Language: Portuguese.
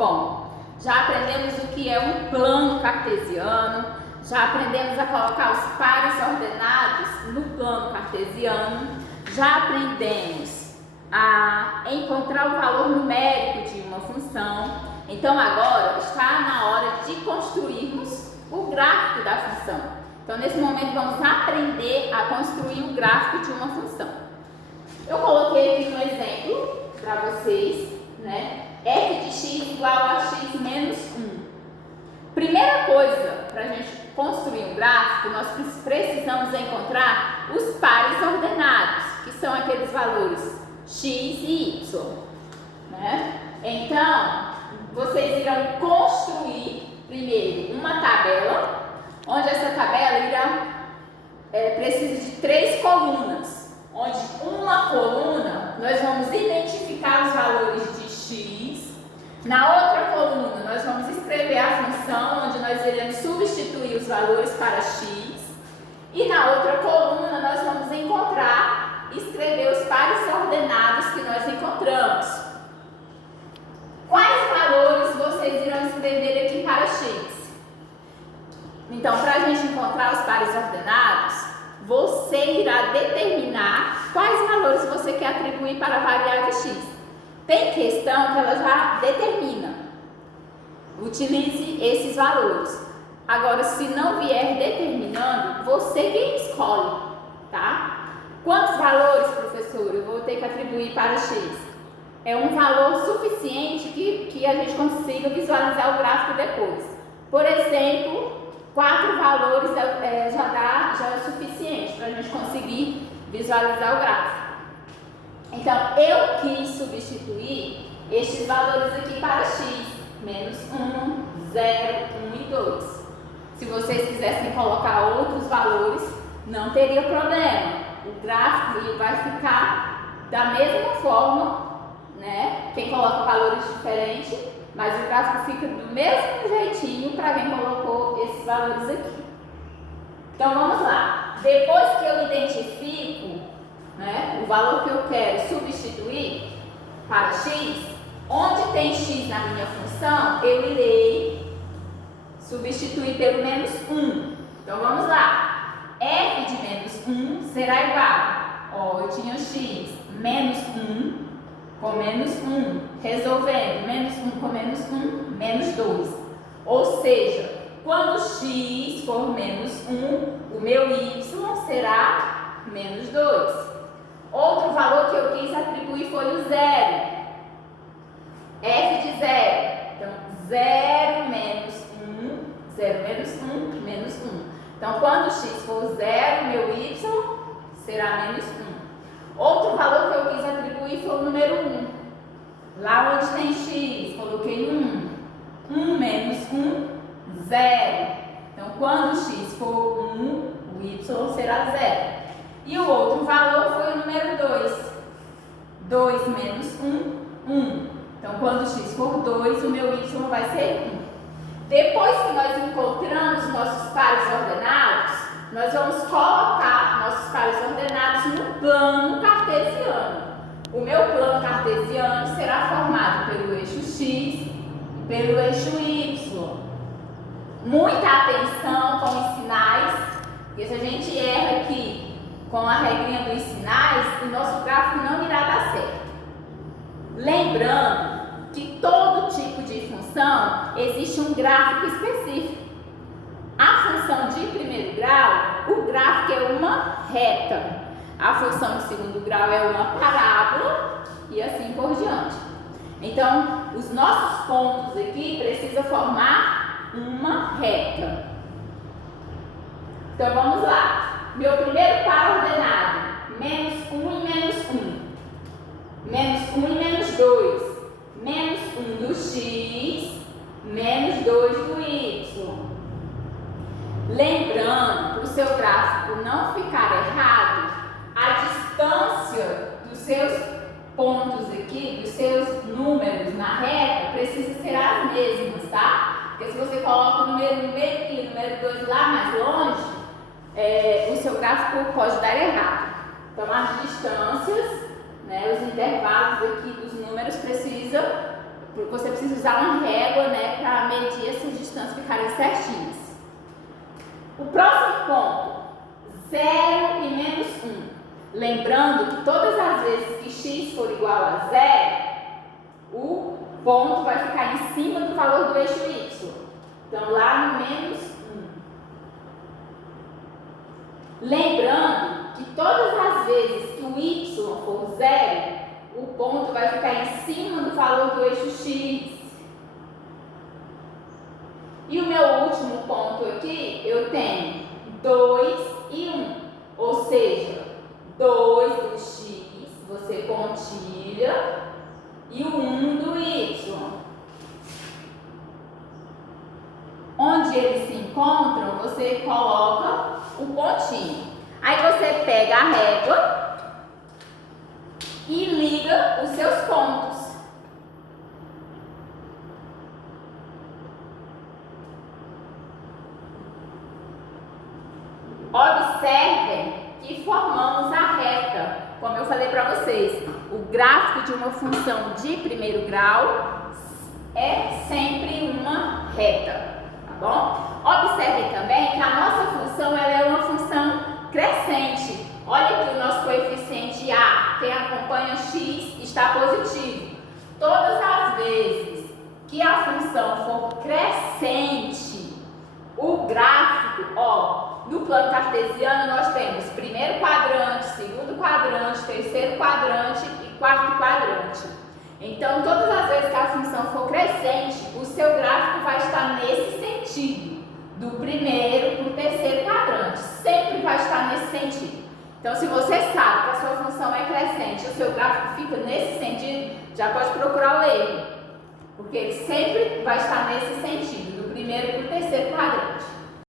Bom, já aprendemos o que é um plano cartesiano, já aprendemos a colocar os pares ordenados no plano cartesiano, já aprendemos a encontrar o valor numérico de uma função. Então agora está na hora de construirmos o gráfico da função. Então nesse momento vamos aprender a construir o gráfico de uma função. Eu coloquei aqui um exemplo para vocês, né? F de x igual a x menos 1. Primeira coisa, para a gente construir um gráfico, nós precisamos encontrar os pares ordenados, que são aqueles valores x e y, né? Então, vocês irão construir primeiro uma tabela, onde essa tabela precisa de 3 colunas, onde uma coluna nós vamos identificar os valores de x, na outra coluna nós vamos escrever a função, onde nós iremos substituir os valores para x, e na outra coluna nós vamos encontrar e escrever os pares ordenados que nós encontramos. Quais valores vocês irão escrever aqui para x? Então, para a gente encontrar os pares ordenados, você irá determinar quais valores você quer atribuir para a variável x. Tem questão que ela já determina. Utilize esses valores. Agora, se não vier determinando, você quem escolhe, tá? Quantos valores, professor, eu vou ter que atribuir para x? É um valor suficiente que a gente consiga visualizar o gráfico depois. Por exemplo, 4 valores já é suficiente para a gente conseguir visualizar o gráfico. Então, eu quis substituir estes valores aqui para x, menos 1, 0, 1 e 2. Se vocês quisessem colocar outros valores, não teria problema. O gráfico vai ficar da mesma forma, né? Quem coloca valores diferentes, mas o gráfico fica do mesmo jeitinho para quem colocou esses valores aqui. Então, vamos lá. Depois que eu identifico, né, o valor que eu quero substituir para x, onde tem x na minha função, eu irei substituir pelo menos 1. Então vamos lá. F de menos 1 será igual, eu tinha x, menos 1 com menos 1, resolvendo, menos 1 com menos 1, menos 2. Ou seja, quando x for menos 1, o meu y será menos 2. Outro valor que eu quis atribuir foi o 0. F de 0. Então, 0 menos 1, 0 menos 1, menos 1. Então, quando x for 0, meu y será menos 1. Outro valor que eu quis atribuir foi o número 1. Lá onde tem x, coloquei 1. 1 menos 1, 0. Então, quando x for 1, o y será 0. E o outro valor foi o número 2. 2 menos 1, 1. Então, quando x for 2, o meu y vai ser 1. Depois que nós encontramos nossos pares ordenados, nós vamos colocar nossos pares ordenados no plano cartesiano. O meu plano cartesiano será formado pelo eixo x e pelo eixo y. Muita atenção com os sinais, porque se a gente erra aqui com a regrinha dos sinais, o nosso gráfico não irá dar certo. Lembrando que todo tipo de função existe um gráfico específico. A função de primeiro grau, o gráfico é uma reta. A função de segundo grau é uma parábola e assim por diante. Então, os nossos pontos aqui precisam formar uma reta. Então, vamos lá. Meu primeiro par ordenado, menos 1 e menos 1. Menos 1 e menos 2. Menos 1 do x, menos 2 do y. Lembrando, para o seu gráfico não ficar errado, a distância dos seus pontos aqui, dos seus números na reta, precisa ser as mesmas, tá? Porque se você coloca o número 1 aqui e o número 2 lá mais longe, o seu gráfico pode dar errado. Então, as distâncias, né, os intervalos aqui dos números precisam você precisa usar uma régua, né, para medir essas distâncias ficarem certinhas. O próximo ponto, 0 e menos 1. Lembrando que todas as vezes que x for igual a 0, o ponto vai ficar em cima do valor do eixo y. Então, lá no menos 1. Lembrando que todas as vezes que o y for 0, o ponto vai ficar em cima do valor do eixo x. E o meu último ponto aqui, eu tenho 2 e 1. Ou seja, 2 do x, você pontilha, e o 1 do y. Onde eles se encontram, você coloca o pontinho. Aí você pega a régua e liga os seus pontos. Observem que formamos a reta, como eu falei para vocês. O gráfico de uma função de primeiro grau é sempre uma reta, tá bom? Observem também que a nossa função ela é uma função crescente. Olha que o nosso coeficiente A, quem acompanha x, está positivo. Todas as vezes que a função for crescente, o gráfico, no plano cartesiano nós temos primeiro quadrante, segundo quadrante, terceiro quadrante e quarto quadrante. Então, todas as vezes que a função for crescente, o seu gráfico vai estar nesse sentido, do primeiro para o terceiro quadrante, sempre vai estar nesse sentido. Então, se você sabe que a sua função é crescente e o seu gráfico fica nesse sentido, já pode procurar o erro, porque ele sempre vai estar nesse sentido, do primeiro para o terceiro quadrante.